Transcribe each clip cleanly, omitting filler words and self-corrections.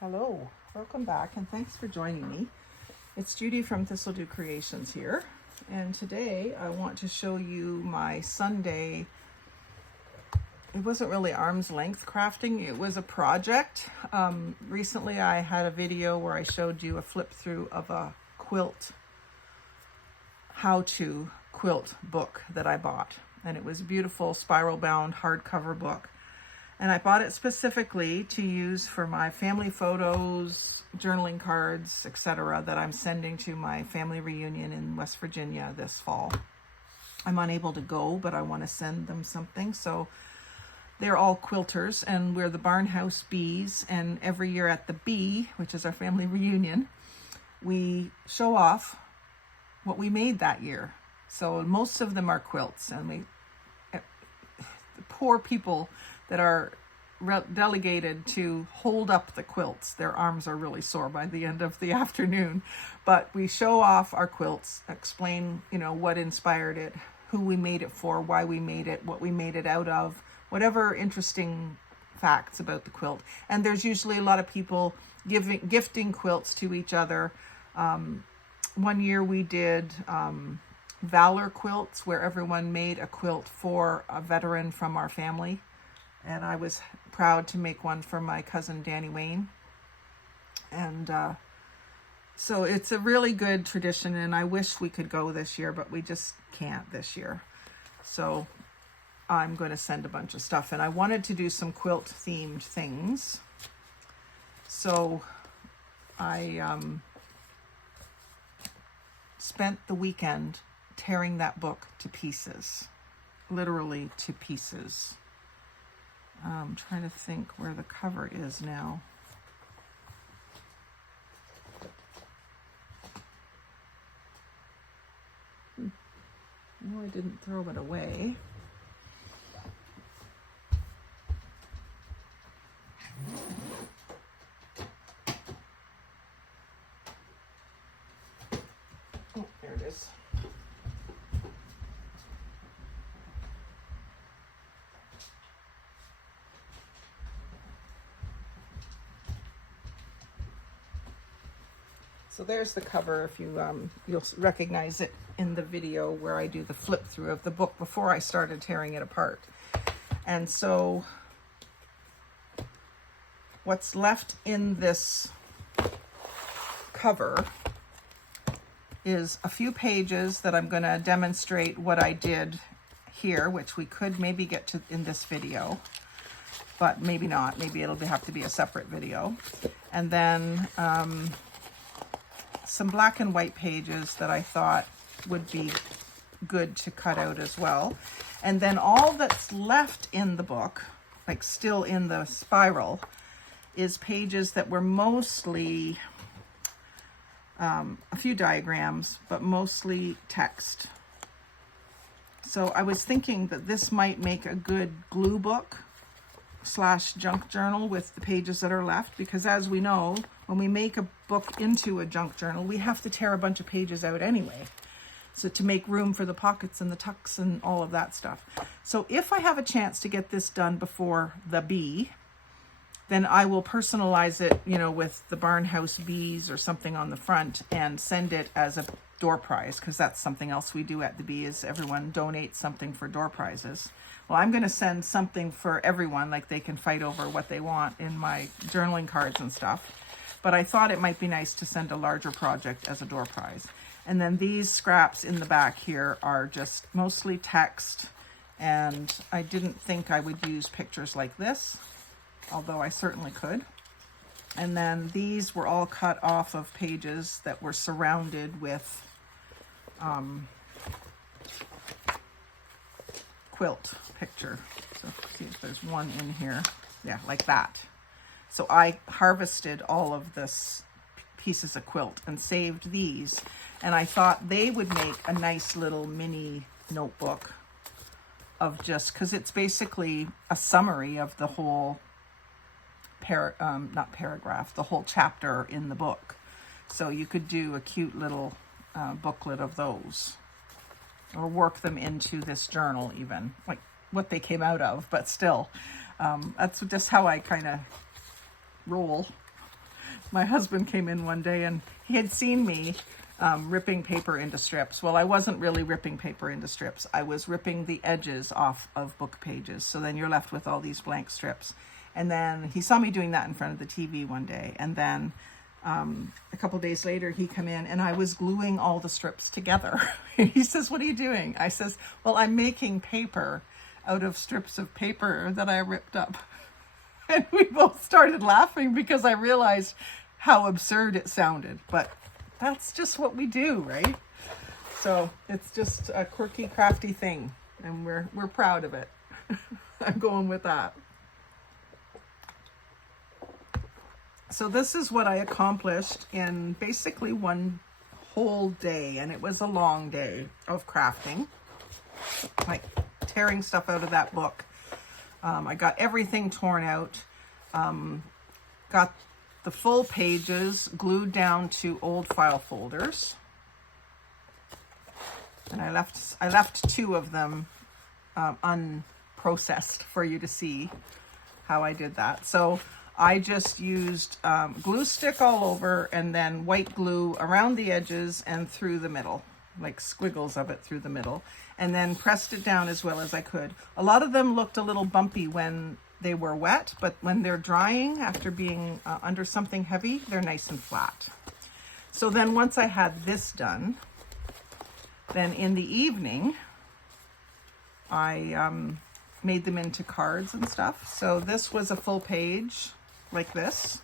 Hello, welcome back and thanks for joining me. It's Judy from Thistledew Creations here, and today I want to show you my Sunday. It wasn't really arm's length crafting, it was a project. Recently I had a video where I showed you a flip through of a quilt, how-to quilt book that I bought, and it was a beautiful spiral bound hardcover book. And I bought it specifically to use for my family photos, journaling cards, etc. that I'm sending to my family reunion in West Virginia this fall. I'm unable to go, but I want to send them something. So they're all quilters, and we're the Barnhouse Bees. And every year at the Bee, which is our family reunion, we show off what we made that year. So most of them are quilts, and the poor people that are delegated to hold up the quilts, their arms are really sore by the end of the afternoon. But we show off our quilts, explain, what inspired it, who we made it for, why we made it, what we made it out of, whatever interesting facts about the quilt. And there's usually a lot of people gifting quilts to each other. One year we did Valor quilts, where everyone made a quilt for a veteran from our family. And I was proud to make one for my cousin Danny Wayne. And so it's a really good tradition, and I wish we could go this year, but we just can't this year. So I'm going to send a bunch of stuff, and I wanted to do some quilt themed things. So I spent the weekend tearing that book to pieces, literally to pieces. I'm trying to think where the cover is now. No, I didn't throw it away. Oh, there it is. So there's the cover. If you'll recognize it in the video where I do the flip through of the book before I started tearing it apart. And so what's left in this cover is a few pages that I'm going to demonstrate what I did here, which we could maybe get to in this video, but maybe not. Maybe it'll have to be a separate video. And then some black and white pages that I thought would be good to cut out as well. And then all that's left in the book, like still in the spiral, is pages that were mostly a few diagrams, but mostly text. So I was thinking that this might make a good glue book / junk journal with the pages that are left, because as we know, when we make a book into a junk journal, we have to tear a bunch of pages out anyway, so to make room for the pockets and the tucks and all of that stuff. So if I have a chance to get this done before the Bee, then I will personalize it, with the Barnhouse Bees or something on the front, and send it as a door prize, because that's something else we do at the Bee, is everyone donates something for door prizes. Well, I'm going to send something for everyone, like they can fight over what they want in my journaling cards and stuff. But I thought it might be nice to send a larger project as a door prize. And then these scraps in the back here are just mostly text, and I didn't think I would use pictures like this, although I certainly could. And then these were all cut off of pages that were surrounded with quilt picture. So see if there's one in here. Yeah, like that. So I harvested all of this pieces of quilt and saved these, and I thought they would make a nice little mini notebook of just, because it's basically a summary of the whole not paragraph, the whole chapter in the book. So you could do a cute little booklet of those, or work them into this journal, even like what they came out of, but still, that's just how I kind of roll. my husband came in one day and he had seen me ripping paper into strips. Well, I wasn't really ripping paper into strips. I was ripping the edges off of book pages. So then you're left with all these blank strips. And then he saw me doing that in front of the TV one day. And then a couple days later, he come in and I was gluing all the strips together. And he says, "What are you doing?" I says, "Well, I'm making paper out of strips of paper that I ripped up." And we both started laughing because I realized how absurd it sounded. But that's just what we do, right? So it's just a quirky, crafty thing. And we're proud of it. I'm going with that. So this is what I accomplished in basically one whole day, and it was a long day of crafting, like tearing stuff out of that book. I got everything torn out, got the full pages glued down to old file folders, and I left 2 of them unprocessed for you to see how I did that. So I just used glue stick all over and then white glue around the edges and through the middle, like squiggles of it through the middle, and then pressed it down as well as I could. A lot of them looked a little bumpy when they were wet, but when they're drying after being under something heavy, they're nice and flat. So then once I had this done, then in the evening, I made them into cards and stuff. So this was a full page like this.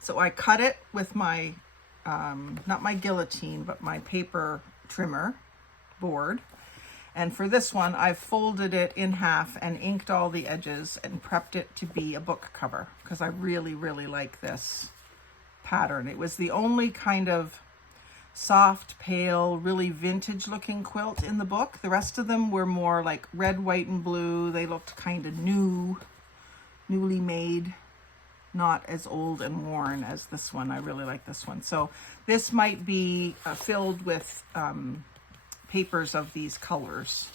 So I cut it with my, not my guillotine, but my paper trimmer board. And for this one, I've folded it in half and inked all the edges and prepped it to be a book cover because I really, really like this pattern. It was the only kind of soft, pale, really vintage looking quilt in the book. The rest of them were more like red, white, and blue. They looked kind of newly made, not as old and worn as this one. I really like this one. So this might be filled with papers of these colors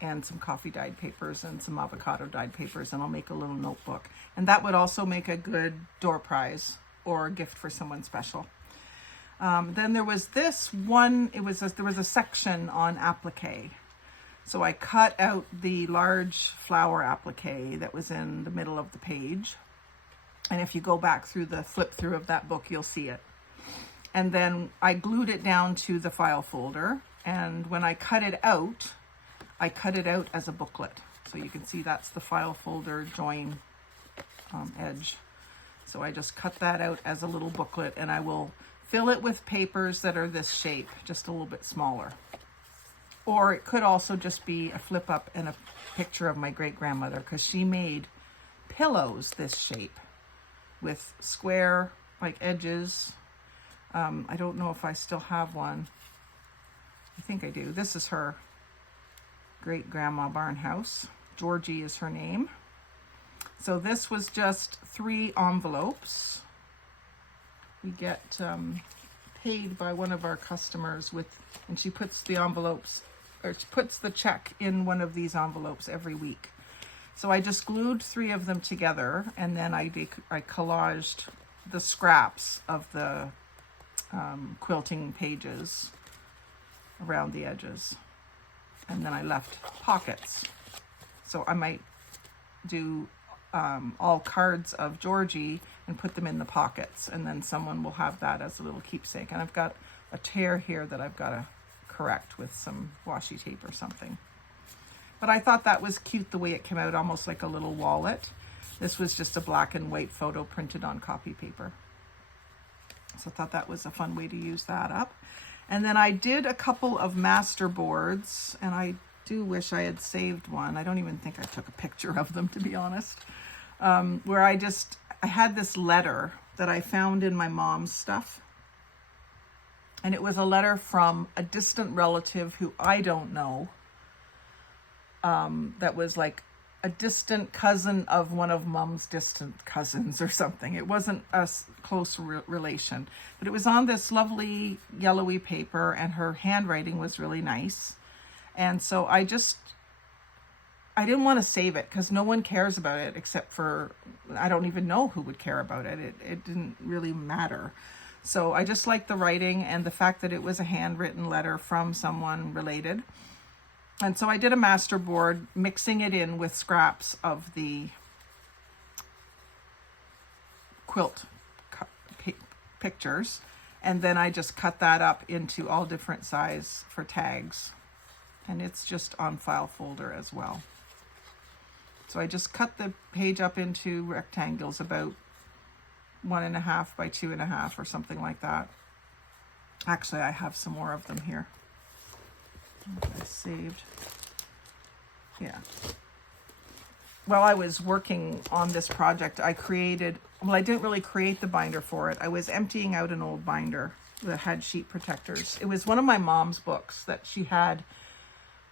and some coffee dyed papers and some avocado dyed papers, and I'll make a little notebook. And that would also make a good door prize or a gift for someone special. Then there was this one, there was a section on applique. So I cut out the large flower applique that was in the middle of the page. And if you go back through the flip through of that book, you'll see it. And then I glued it down to the file folder. And when I cut it out as a booklet. So you can see that's the file folder join edge. So I just cut that out as a little booklet, and I will fill it with papers that are this shape, just a little bit smaller. Or it could also just be a flip up and a picture of my great-grandmother, because she made pillows this shape with square like edges. I don't know if I still have one. I think I do. This is her great-grandma Barnhouse. Georgie is her name. So this was just 3 envelopes. We get paid by one of our customers and she puts the envelopes, or she puts the check in one of these envelopes every week. So I just glued 3 of them together, and then I collaged the scraps of the quilting pages around the edges. And then I left pockets. So I might do all cards of Georgie and put them in the pockets, and then someone will have that as a little keepsake. And I've got a tear here that I've got to correct with some washi tape or something. But I thought that was cute the way it came out, almost like a little wallet. This was just a black and white photo printed on copy paper. So I thought that was a fun way to use that up. And then I did a couple of master boards, and I do wish I had saved one. I don't even think I took a picture of them, to be honest. Where I had this letter that I found in my mom's stuff. And it was a letter from a distant relative who I don't know. That was like a distant cousin of one of Mom's distant cousins or something. It wasn't a close relation, but it was on this lovely yellowy paper, and her handwriting was really nice. And so I just I didn't want to save it because no one cares about it except for, I don't even know who would care about it. It didn't really matter. So I just liked the writing and the fact that it was a handwritten letter from someone related. And so I did a masterboard, mixing it in with scraps of the quilt pictures. And then I just cut that up into all different size for tags. And it's just on file folder as well. So I just cut the page up into rectangles about 1.5 by 2.5 or something like that. Actually, I have some more of them here. I saved. Yeah. While I was working on this project, I created, well, I didn't really create the binder for it. I was emptying out an old binder that had sheet protectors. It was one of my mom's books that she had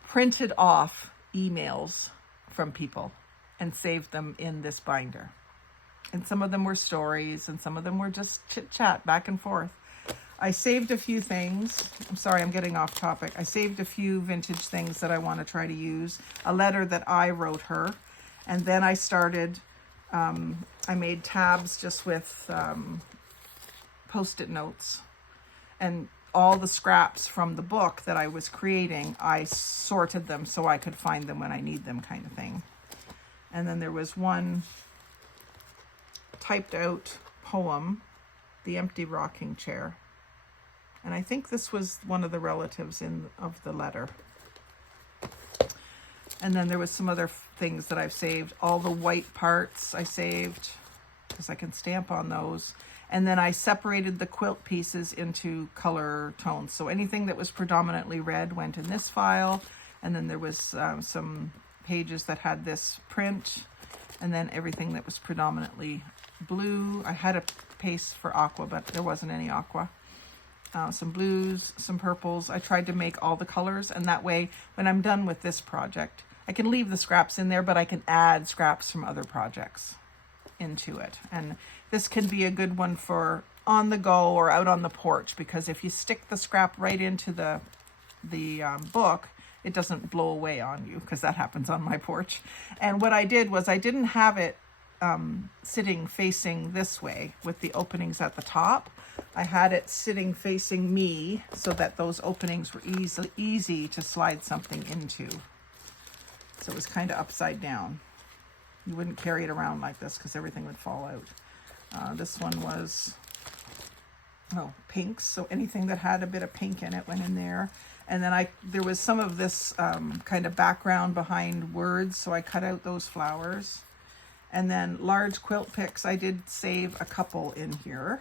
printed off emails from people and saved them in this binder. And some of them were stories and some of them were just chit chat back and forth. I saved a few things. I'm sorry, I'm getting off topic. I saved a few vintage things that I want to try to use. A letter that I wrote her. And then I started, I made tabs just with Post-it notes. And all the scraps from the book that I was creating, I sorted them so I could find them when I need them, kind of thing. And then there was one typed out poem, The Empty Rocking Chair. And I think this was one of the relatives of the letter. And then there was some other things that I've saved. All the white parts I saved because I can stamp on those. And then I separated the quilt pieces into color tones. So anything that was predominantly red went in this file. And then there was some pages that had this print. And then everything that was predominantly blue. I had a paste for aqua, but there wasn't any aqua. Some blues, some purples. I tried to make all the colors. And that way, when I'm done with this project, I can leave the scraps in there, but I can add scraps from other projects into it. And this can be a good one for on the go or out on the porch, because if you stick the scrap right into the book, it doesn't blow away on you, because that happens on my porch. And what I did was I didn't have it sitting facing this way with the openings at the top. I had it sitting facing me so that those openings were easy to slide something into. So it was kind of upside down. You wouldn't carry it around like this because everything would fall out. This one was, pinks. So anything that had a bit of pink in it went in there. And then there was some of this kind of background behind words. So I cut out those flowers. And then large quilt picks, I did save a couple in here.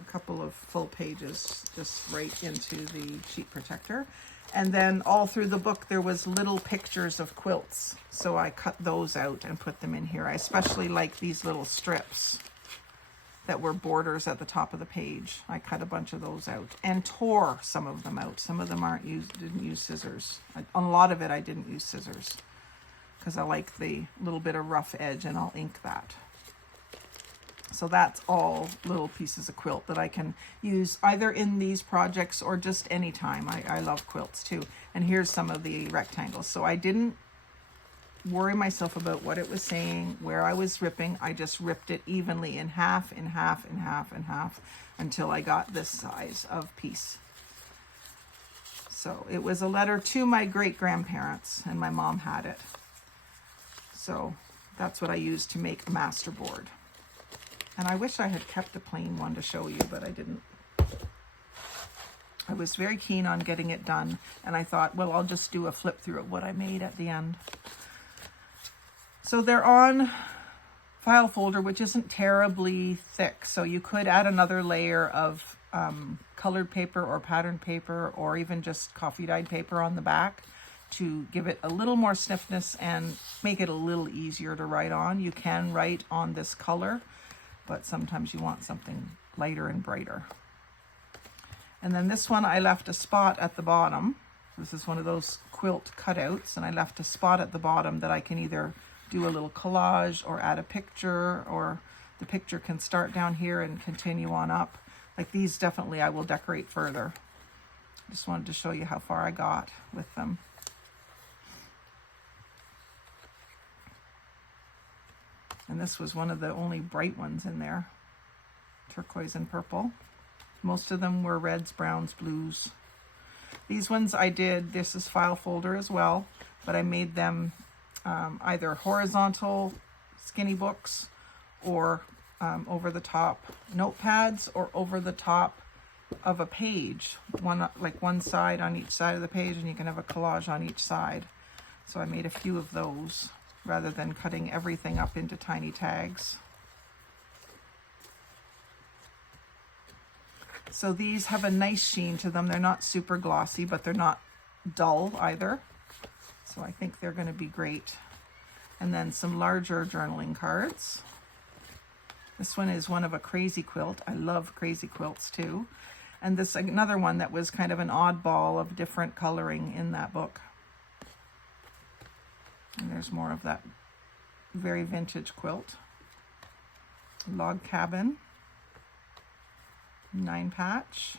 A couple of full pages just right into the sheet protector. And then all through the book, there was little pictures of quilts. So I cut those out and put them in here. I especially like these little strips that were borders at the top of the page. I cut a bunch of those out and tore some of them out. Some of them didn't use scissors. A lot of it I didn't use scissors because I like the little bit of rough edge, and I'll ink that. So that's all little pieces of quilt that I can use either in these projects or just any time. I love quilts too. And here's some of the rectangles. So I didn't worry myself about what it was saying, where I was ripping. I just ripped it evenly in half, in half, in half, in half until I got this size of piece. So it was a letter to my great-grandparents, and my mom had it. So that's what I used to make a master board. And I wish I had kept a plain one to show you, but I didn't. I was very keen on getting it done, and I thought, well, I'll just do a flip through of what I made at the end. So they're on file folder, which isn't terribly thick. So you could add another layer of colored paper or patterned paper, or even just coffee dyed paper on the back to give it a little more stiffness and make it a little easier to write on. You can write on this color, but sometimes you want something lighter and brighter. And then this one, I left a spot at the bottom. This is one of those quilt cutouts, and I left a spot at the bottom that I can either do a little collage or add a picture, or the picture can start down here and continue on up. Like these, definitely I will decorate further. Just wanted to show you how far I got with them. And this was one of the only bright ones in there. Turquoise and purple. Most of them were reds, browns, blues. These ones I did, this is file folder as well, but I made them either horizontal skinny books or over the top notepads or over the top of a page, one side on each side of the page, and you can have a collage on each side. So I made a few of those rather than cutting everything up into tiny tags. So these have a nice sheen to them. They're not super glossy, but they're not dull either. So I think they're going to be great. And then some larger journaling cards. This one is one of a crazy quilt. I love crazy quilts too. And this another one that was kind of an oddball of different coloring in that book. And there's more of that very vintage quilt. Log cabin. 9-patch.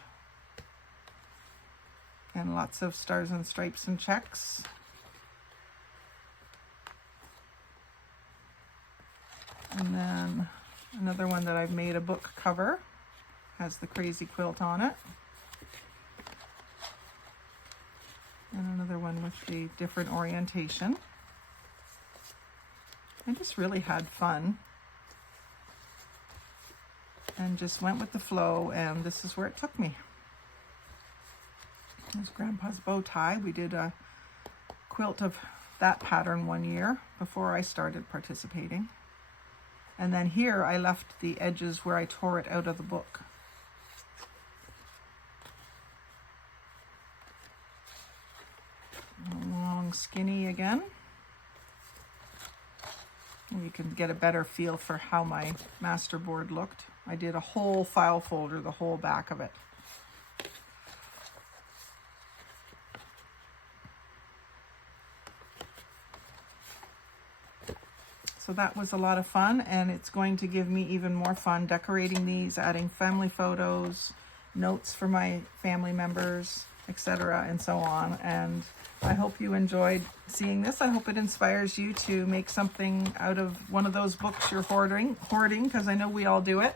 And lots of stars and stripes and checks. And then another one that I've made a book cover. Has the crazy quilt on it. And another one with the different orientation. I just really had fun. And just went with the flow, and this is where it took me. There's Grandpa's bow tie. We did a quilt of that pattern one year before I started participating. And then here I left the edges where I tore it out of the book. Long skinny again. And you can get a better feel for how my master board looked. I did a whole file folder, the whole back of it. So that was a lot of fun, and it's going to give me even more fun decorating these, adding family photos, notes for my family members, etc., and so on. And I hope you enjoyed seeing this. I hope it inspires you to make something out of one of those books you're hoarding, because I know we all do it.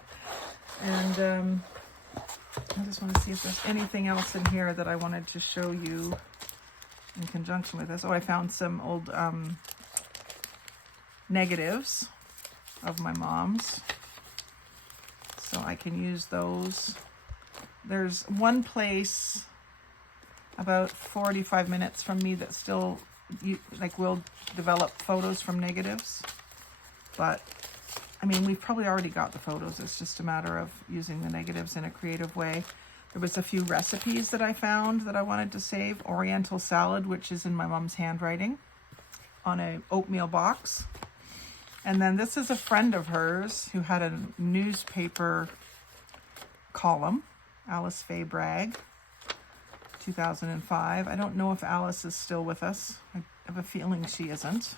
And I just want to see if there's anything else in here that I wanted to show you in conjunction with this. Oh, I found some old negatives of my mom's, so I can use those. There's one place about 45 minutes from me that still will develop photos from negatives, but I mean, we've probably already got the photos. It's just a matter of using the negatives in a creative way. There was a few recipes that I found that I wanted to save. Oriental salad, which is in my mom's handwriting, on a oatmeal box. And then this is a friend of hers who had a newspaper column, Alice Faye Bragg, 2005. I don't know if Alice is still with us. I have a feeling she isn't.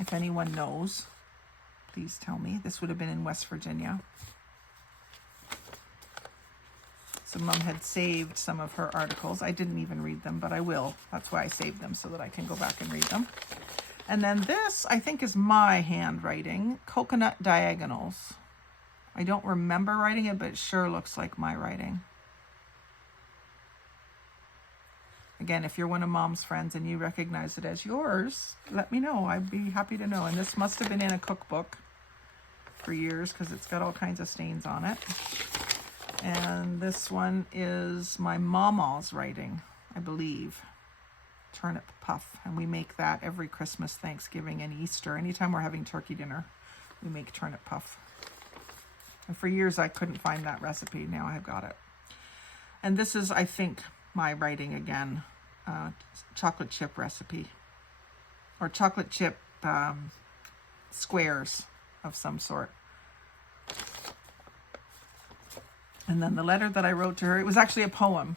If anyone knows, please tell me. This would have been in West Virginia. So Mom had saved some of her articles. I didn't even read them, but I will. That's why I saved them, so that I can go back and read them. And then this, I think, is my handwriting, Coconut Diagonals. I don't remember writing it, but it sure looks like my writing. Again, if you're one of Mom's friends and you recognize it as yours, let me know. I'd be happy to know. And this must have been in a cookbook for years because it's got all kinds of stains on it. And this one is my Mama's writing, I believe. Turnip puff. And we make that every Christmas, Thanksgiving, and Easter. Anytime we're having turkey dinner, we make turnip puff. And for years I couldn't find that recipe. Now I've got it. And this is, I think, my writing again. Chocolate chip recipe. Or chocolate chip squares of some sort. And then the letter that I wrote to her, it was actually a poem.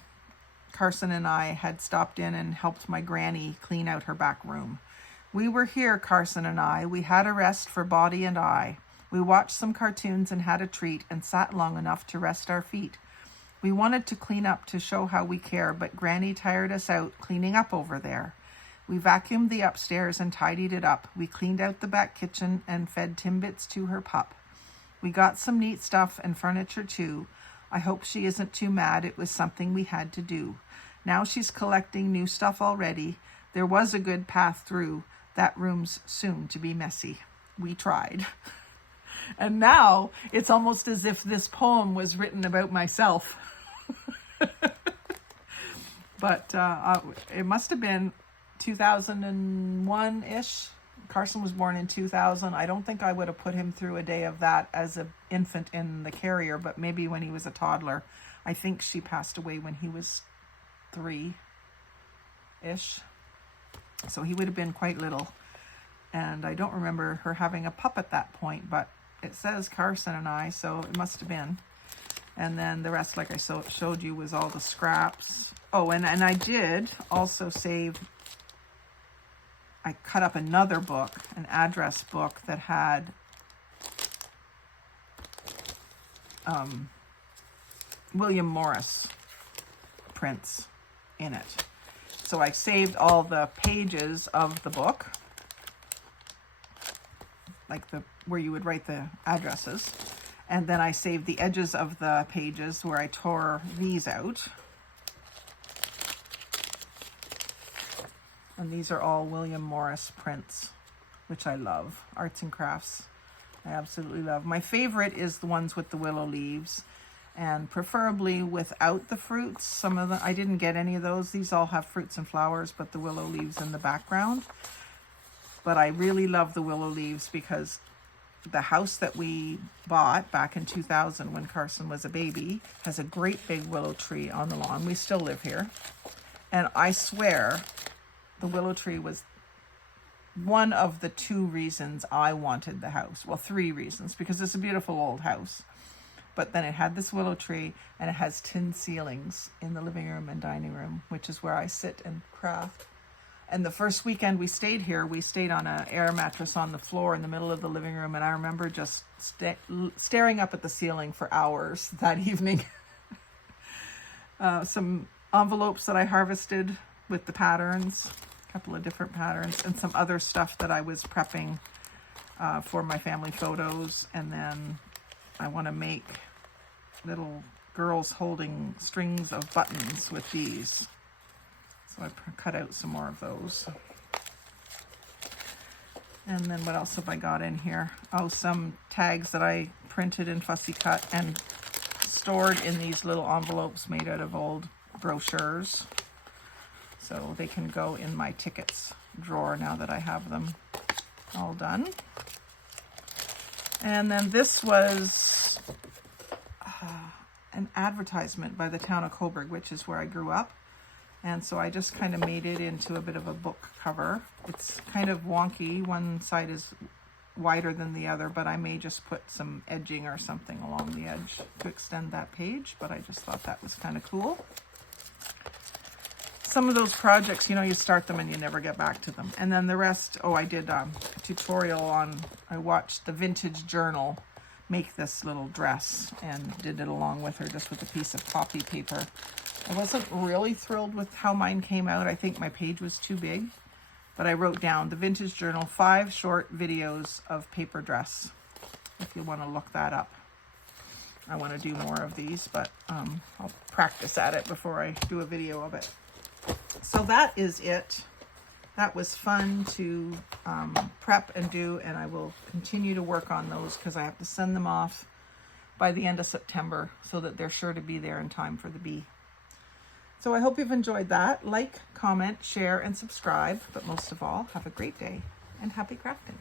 Carson and I had stopped in and helped my granny clean out her back room. We were here, Carson and I. We had a rest for body and eye. We watched some cartoons and had a treat and sat long enough to rest our feet. We wanted to clean up to show how we care, but Granny tired us out cleaning up over there. We vacuumed the upstairs and tidied it up. We cleaned out the back kitchen and fed Timbits to her pup. We got some neat stuff and furniture too. I hope she isn't too mad. It was something we had to do. Now she's collecting new stuff already. There was a good path through. That room's soon to be messy. We tried. And now it's almost as if this poem was written about myself. But it must have been 2001-ish. Carson was born in 2000. I don't think I would have put him through a day of that as an infant in the carrier, but maybe when he was a toddler. I think she passed away when he was 3-ish. So he would have been quite little. And I don't remember her having a pup at that point, but it says Carson and I, so it must have been. And then the rest, like I showed you, was all the scraps. Oh, and I did also save, I cut up another book, an address book that had William Morris prints in it. So I saved all the pages of the book, like where you would write the addresses. And then I saved the edges of the pages where I tore these out. And these are all William Morris prints, which I love. Arts and crafts, I absolutely love. My favorite is the ones with the willow leaves, and preferably without the fruits. Some of them, I didn't get any of those. These all have fruits and flowers, but the willow leaves in the background. But I really love the willow leaves because the house that we bought back in 2000 when Carson was a baby has a great big willow tree on the lawn. We still live here. And I swear the willow tree was one of the 2 reasons I wanted the house. Well, 3 reasons, because it's a beautiful old house. But then it had this willow tree, and it has tin ceilings in the living room and dining room, which is where I sit and craft. And the first weekend we stayed here, we stayed on an air mattress on the floor in the middle of the living room. And I remember just staring up at the ceiling for hours that evening. Some envelopes that I harvested with the patterns, a couple of different patterns, and some other stuff that I was prepping for my family photos. And then I want to make little girls holding strings of buttons with these. So I cut out some more of those. And then what else have I got in here? Oh, some tags that I printed in fussy cut and stored in these little envelopes made out of old brochures. So they can go in my tickets drawer now that I have them all done. And then this was an advertisement by the town of Coburg, which is where I grew up. And so I just kind of made it into a bit of a book cover. It's kind of wonky. One side is wider than the other, but I may just put some edging or something along the edge to extend that page. But I just thought that was kind of cool. Some of those projects, you know, you start them and you never get back to them. And then the rest, oh, I did a tutorial on, I watched the Vintage Journal make this little dress and did it along with her, just with a piece of copy paper. I wasn't really thrilled with how mine came out. I think my page was too big, but I wrote down the Vintage Journal 5 short videos of paper dress, if you want to look that up. I want to do more of these, but I'll practice at it before I do a video of it. So that is it. That was fun to prep and do, and I will continue to work on those because I have to send them off by the end of September so that they're sure to be there in time for the bee. So I hope you've enjoyed that. Like, comment, share, and subscribe. But most of all, have a great day and happy crafting.